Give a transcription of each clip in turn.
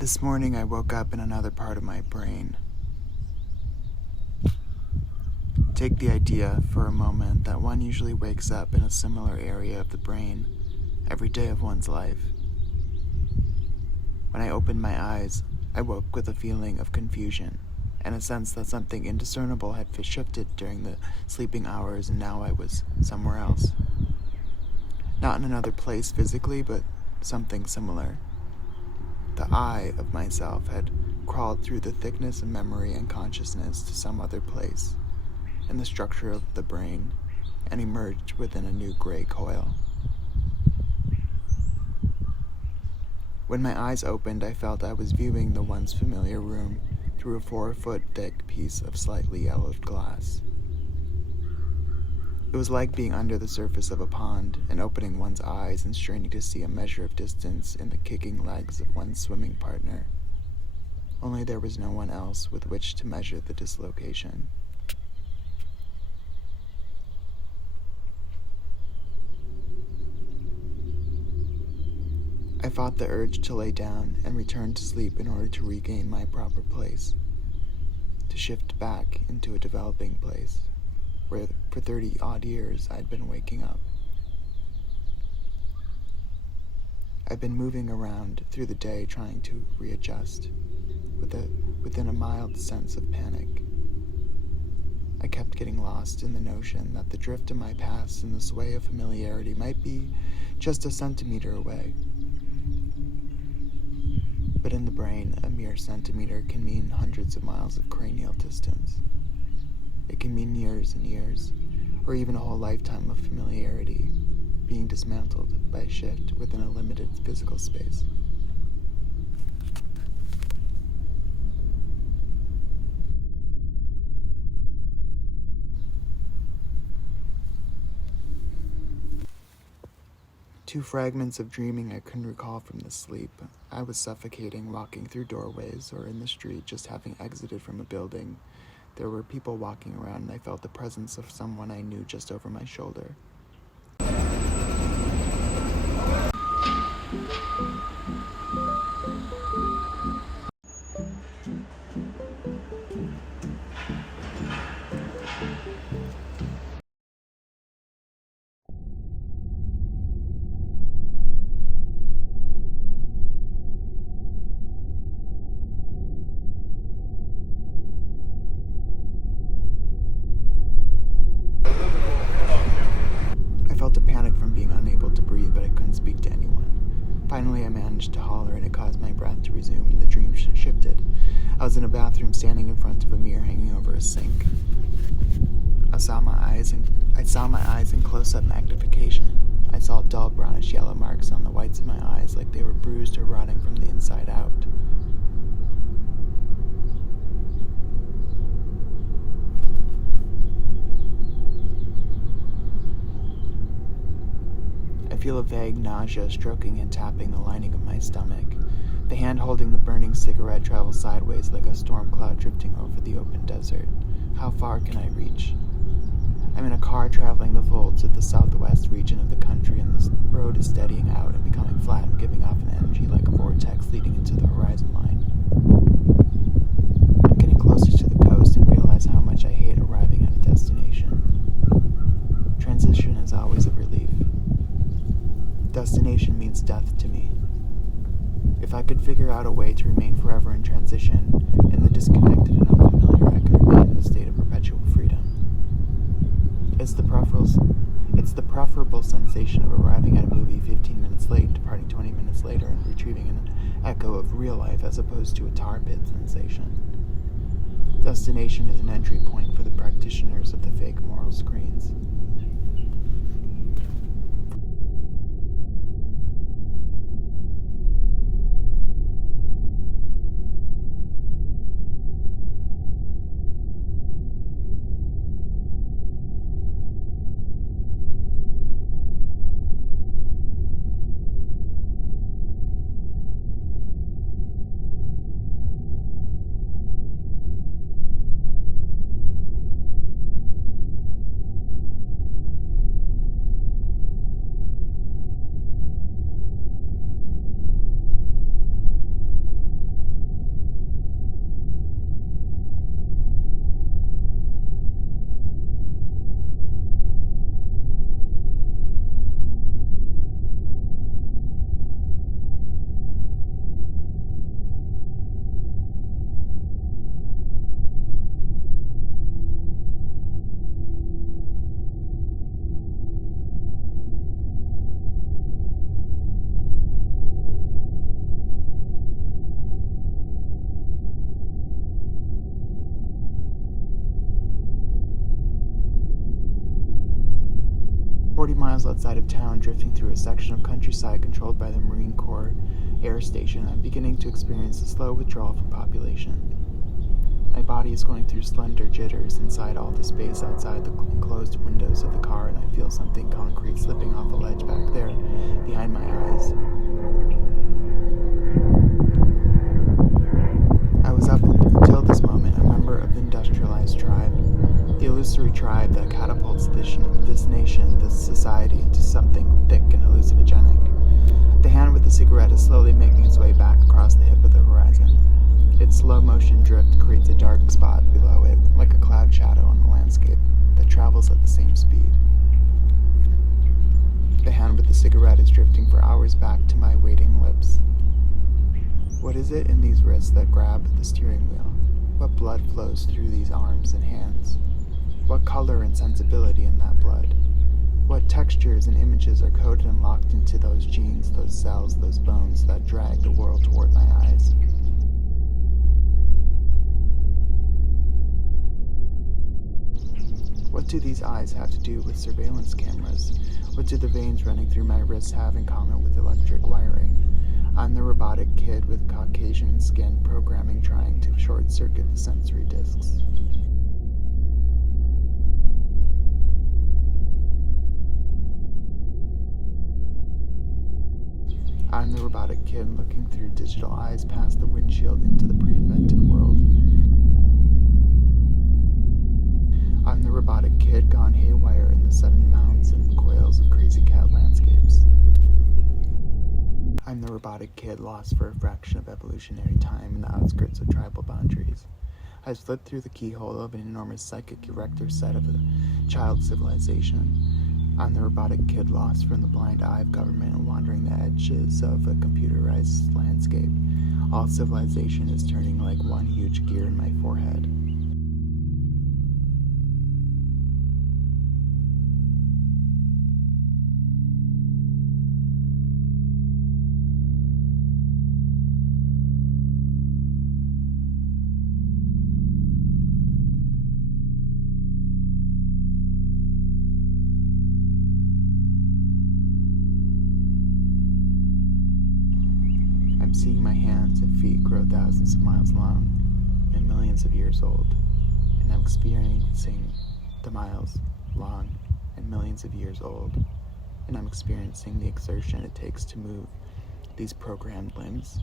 This morning I woke up in another part of my brain. Take the idea for a moment that one usually wakes up in a similar area of the brain every day of one's life. When I opened my eyes, I woke with a feeling of confusion and a sense that something indiscernible had shifted during the sleeping hours and now I was somewhere else. Not in another place physically, but something similar. The I of myself had crawled through the thickness of memory and consciousness to some other place in the structure of the brain and emerged within a new gray coil. When my eyes opened, I felt I was viewing the once familiar room through a 4-foot thick piece of slightly yellowed glass. It was like being under the surface of a pond and opening one's eyes and straining to see a measure of distance in the kicking legs of one's swimming partner. Only there was no one else with which to measure the dislocation. I fought the urge to lay down and return to sleep in order to regain my proper place, to shift back into a developing place, where for 30-odd years I'd been waking up. I've been moving around through the day trying to readjust, within a mild sense of panic. I kept getting lost in the notion that the drift of my past and the sway of familiarity might be just a centimeter away. But in the brain, a mere centimeter can mean hundreds of miles of cranial distance. It can mean years and years, or even a whole lifetime of familiarity being dismantled by a shift within a limited physical space. Two fragments of dreaming I couldn't recall from the sleep. I was suffocating, walking through doorways or in the street, just having exited from a building. There were people walking around, and I felt the presence of someone I knew just over my shoulder. I felt a panic from being unable to breathe, but I couldn't speak to anyone. Finally, I managed to holler, and it caused my breath to resume, and the dream shifted. I was in a bathroom, standing in front of a mirror hanging over a sink. I saw my eyes in close-up magnification. I saw dull brownish yellow marks on the whites of my eyes, like they were bruised or rotting from the inside out. I feel a vague nausea stroking and tapping the lining of my stomach. The hand holding the burning cigarette travels sideways like a storm cloud drifting over the open desert. How far can I reach? I'm in a car traveling the folds of the southwest region of the country, and the road is steadying out and becoming flat and giving off an energy like a vortex leading into the horizon line. I'm getting closer to the coast and realize how much I hate arriving at a destination. Transition is always a relief. Destination means death to me. If I could figure out a way to remain forever in transition, in the disconnected and unfamiliar, I could remain in a state of perpetual freedom. It's the preferable sensation of arriving at a movie 15 minutes late, departing 20 minutes later, and retrieving an echo of real life as opposed to a tar pit sensation. Destination is an entry point for the practitioners of the fake moral screens. miles outside of town, drifting through a section of countryside controlled by the Marine Corps Air Station, I'm beginning to experience a slow withdrawal from population. My body is going through slender jitters inside all the space outside the enclosed windows of the car, and I feel something concrete slipping off a ledge back there, behind my eyes. I was up until this moment a member of the industrialized tribe, the illusory tribe that catapults this nation, this society, into something thick and hallucinogenic. The hand with the cigarette is slowly making its way back across the hip of the horizon. Its slow-motion drift creates a dark spot below it, like a cloud shadow on the landscape that travels at the same speed. The hand with the cigarette is drifting for hours back to my waiting lips. What is it in these wrists that grab the steering wheel? What blood flows through these arms and hands? What color and sensibility in that blood? What textures and images are coded and locked into those genes, those cells, those bones that drag the world toward my eyes? What do these eyes have to do with surveillance cameras? What do the veins running through my wrists have in common with electric wiring? I'm the robotic kid with Caucasian skin programming trying to short-circuit the sensory discs. I'm the robotic kid looking through digital eyes past the windshield into the pre-invented world. I'm the robotic kid gone haywire in the sudden mounds and coils of crazy cat landscapes. I'm the robotic kid lost for a fraction of evolutionary time in the outskirts of tribal boundaries. I've slipped through the keyhole of an enormous psychic erector set of a child civilization. I'm the robotic kid lost from the blind eye of government and wandering the edges of a computerized landscape. All civilization is turning like one huge gear in my forehead. I'm seeing my hands and feet grow thousands of miles long and millions of years old, and I'm experiencing the miles long and millions of years old, and I'm experiencing the exertion it takes to move these programmed limbs.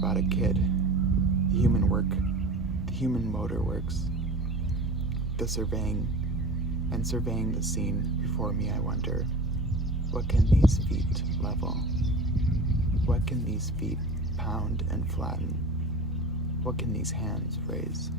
about a kid, the human motor works, the surveying the scene before me. I wonder, what can these feet level? What can these feet pound and flatten? What can these hands raise?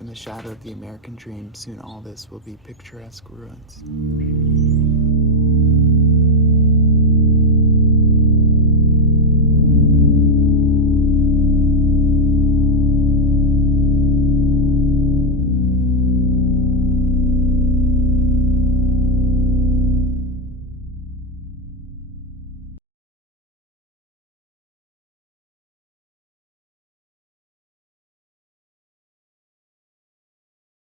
In the shadow of the American dream, soon all this will be picturesque ruins.